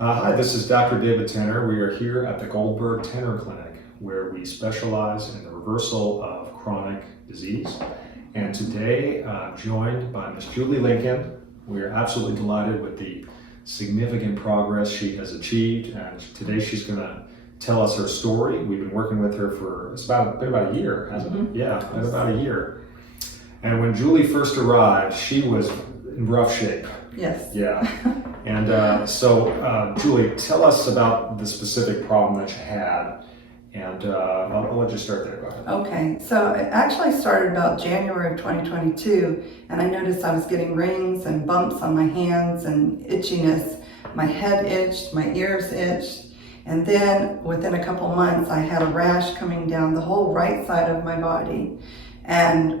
Hi, this is Dr. David Tener. We are here at the Goldberg Tener Clinic, where we specialize in the reversal of chronic disease. And today, joined by Ms. Julie Lincoln. We are absolutely delighted with the significant progress she has achieved. And today she's going to tell us her story. We've been working with her for, been about a year, hasn't it? Yeah, been about a year. And when Julie first arrived, she was in rough shape. Yes. Yeah. And so, Julie, tell us about the specific problem that you had, and I'll let you start there. Go ahead. Okay, so it actually started about January of 2022, and I noticed I was getting rings and bumps on my hands and itchiness. My head itched, my ears itched, and then within a couple months I had a rash coming down the whole right side of my body. And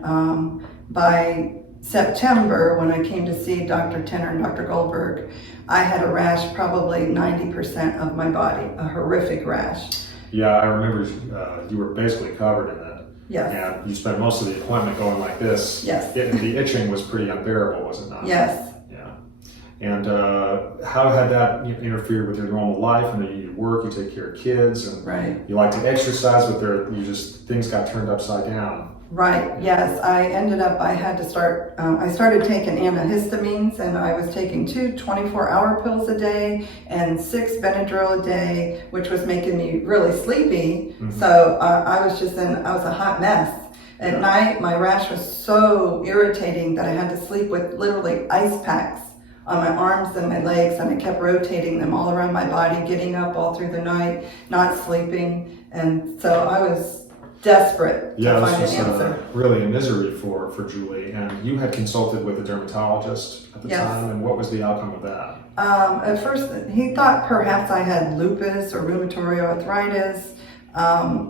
by September, when I came to see Dr. Tener and Dr. Goldberg, I had a rash probably 90% of my body, a horrific rash. Yeah, I remember you were basically covered in it. Yes. And you spent most of the appointment going like this. Yes. The itching was pretty unbearable, was it not? Yes. Yeah. And how had that interfered with your normal life? I mean, you work, you take care of kids, and Right. you like to exercise, but things got turned upside down. Right, yes, I had to start, I started taking antihistamines, and I was taking 2 24-hour pills a day and 6 Benadryl a day, which was making me really sleepy. Mm-hmm. So I was a hot mess. At night, my rash was so irritating that I had to sleep with literally ice packs on my arms and my legs, and I kept rotating them all around my body, getting up all through the night, not sleeping. And so I was desperate to find an answer. This was really a misery for Julie, and you had consulted with a dermatologist at the time, and what was the outcome of that? At first, he thought perhaps I had lupus or rheumatoid arthritis.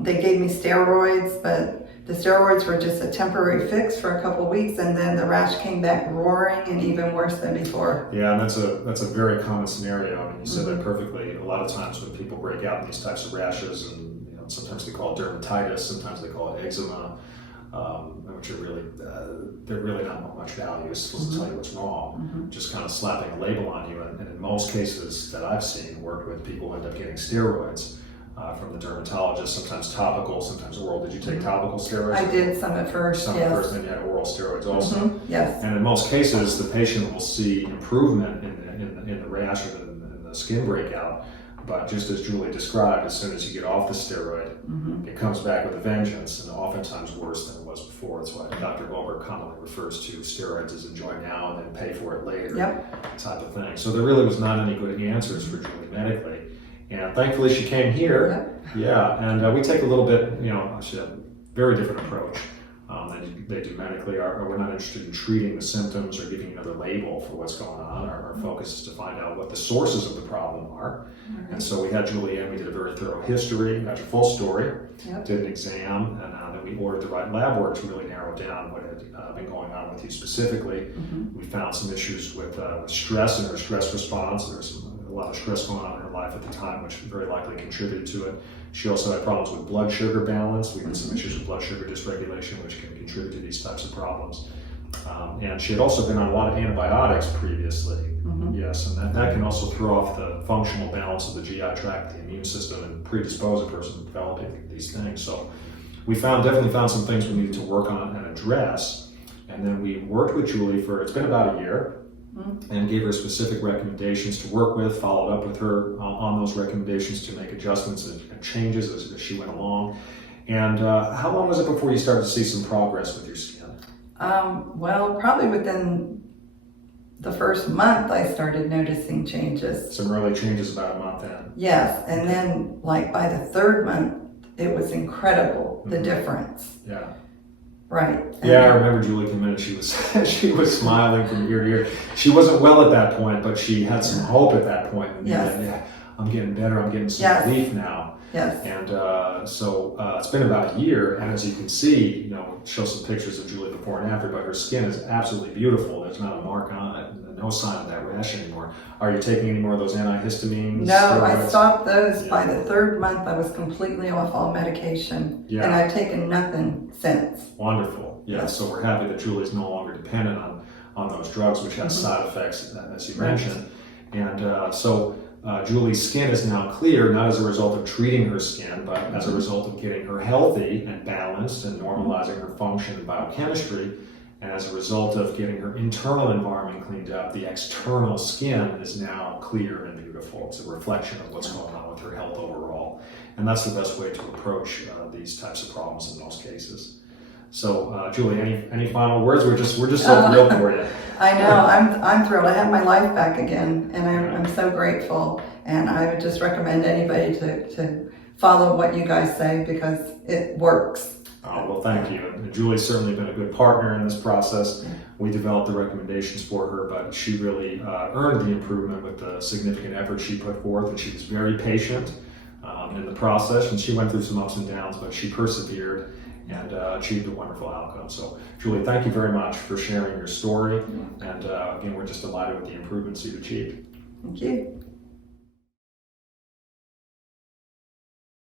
They gave me steroids, but the steroids were just a temporary fix for a couple of weeks, and then the rash came back roaring and even worse than before. Yeah, and that's a very common scenario. I mean, you said that perfectly. A lot of times when people break out in these types of rashes, and sometimes they call it dermatitis, sometimes they call it eczema, which are really, they're really not much value. It's supposed to tell you what's wrong, just kind of slapping a label on you. And in most cases that I've seen, worked with, people end up getting steroids from the dermatologist, sometimes topical, sometimes oral. Did you take topical steroids? I did some at first, Some at first, and then you had oral steroids also. Yes. And in most cases, the patient will see improvement in the rash or in the skin breakout. But just as Julie described, as soon as you get off the steroid, it comes back with a vengeance, and oftentimes worse than it was before. That's why Dr. Goldberg commonly refers to steroids as enjoy now and then pay for it later type of thing. So there really was not any good answers for Julie medically. And thankfully she came here. Yeah, and we take a little bit, actually a very different approach than they do medically. We're not interested in treating the symptoms or giving another label for what's going on. Our focus is to find out what the sources of the problem are. And so we had Julie in, we did a very thorough history, got your full story, did an exam, and then we ordered the right lab work to really narrow down what had been going on with you specifically. We found some issues with stress and her stress response. There's a lot of stress going on in her life at the time, which very likely contributed to it. She also had problems with blood sugar balance. We had some issues with blood sugar dysregulation, which can contribute to these types of problems. And she had also been on a lot of antibiotics previously. Yes, and that can also throw off the functional balance of the GI tract, the immune system, and predispose a person to developing these things. So we definitely found some things we needed to work on and address. And then we worked with Julie it's been about a year, and gave her specific recommendations to work with, followed up with her on those recommendations to make adjustments and changes as she went along. And how long was it before you started to see some progress with your skin? Well, probably within the first month I started noticing changes. Some early changes about a month in. Yes, and then like by the 3rd month, it was incredible, the difference. Yeah. Right. Yeah, I remember Julie came in and she was smiling from ear to ear. She wasn't well at that point, but she had some hope at that point. And I'm getting better, I'm getting some relief now. Yes. And so it's been about a year, and as you can see, show some pictures of Julie before and after, but her skin is absolutely beautiful. There's not a mark on it, and no sign of that rash anymore. Are you taking any more of those antihistamines? No, I stopped those. By the 3rd month, I was completely off all medication, and I've taken nothing since. Wonderful. Yeah, so we're happy that Julie's no longer dependent on those drugs, which have side effects, as you mentioned. And so Julie's skin is now clear, not as a result of treating her skin, but as a result of getting her healthy and balanced and normalizing her function and biochemistry. And as a result of getting her internal environment cleaned up, the external skin is now clear and beautiful. It's a reflection of what's going on with her health overall. And that's the best way to approach these types of problems in most cases. So, Julie, any final words? We're just so thrilled for you. I know, I'm thrilled. I have my life back again, and I'm so grateful. And I would just recommend anybody to follow what you guys say, because it works. Oh, well, thank you. And Julie's certainly been a good partner in this process. We developed the recommendations for her, but she really earned the improvement with the significant effort she put forth, and she was very patient in the process, and she went through some ups and downs, but she persevered and achieved a wonderful outcome. So, Julie, thank you very much for sharing your story, and again, we're just delighted with the improvements you've achieved. Thank you.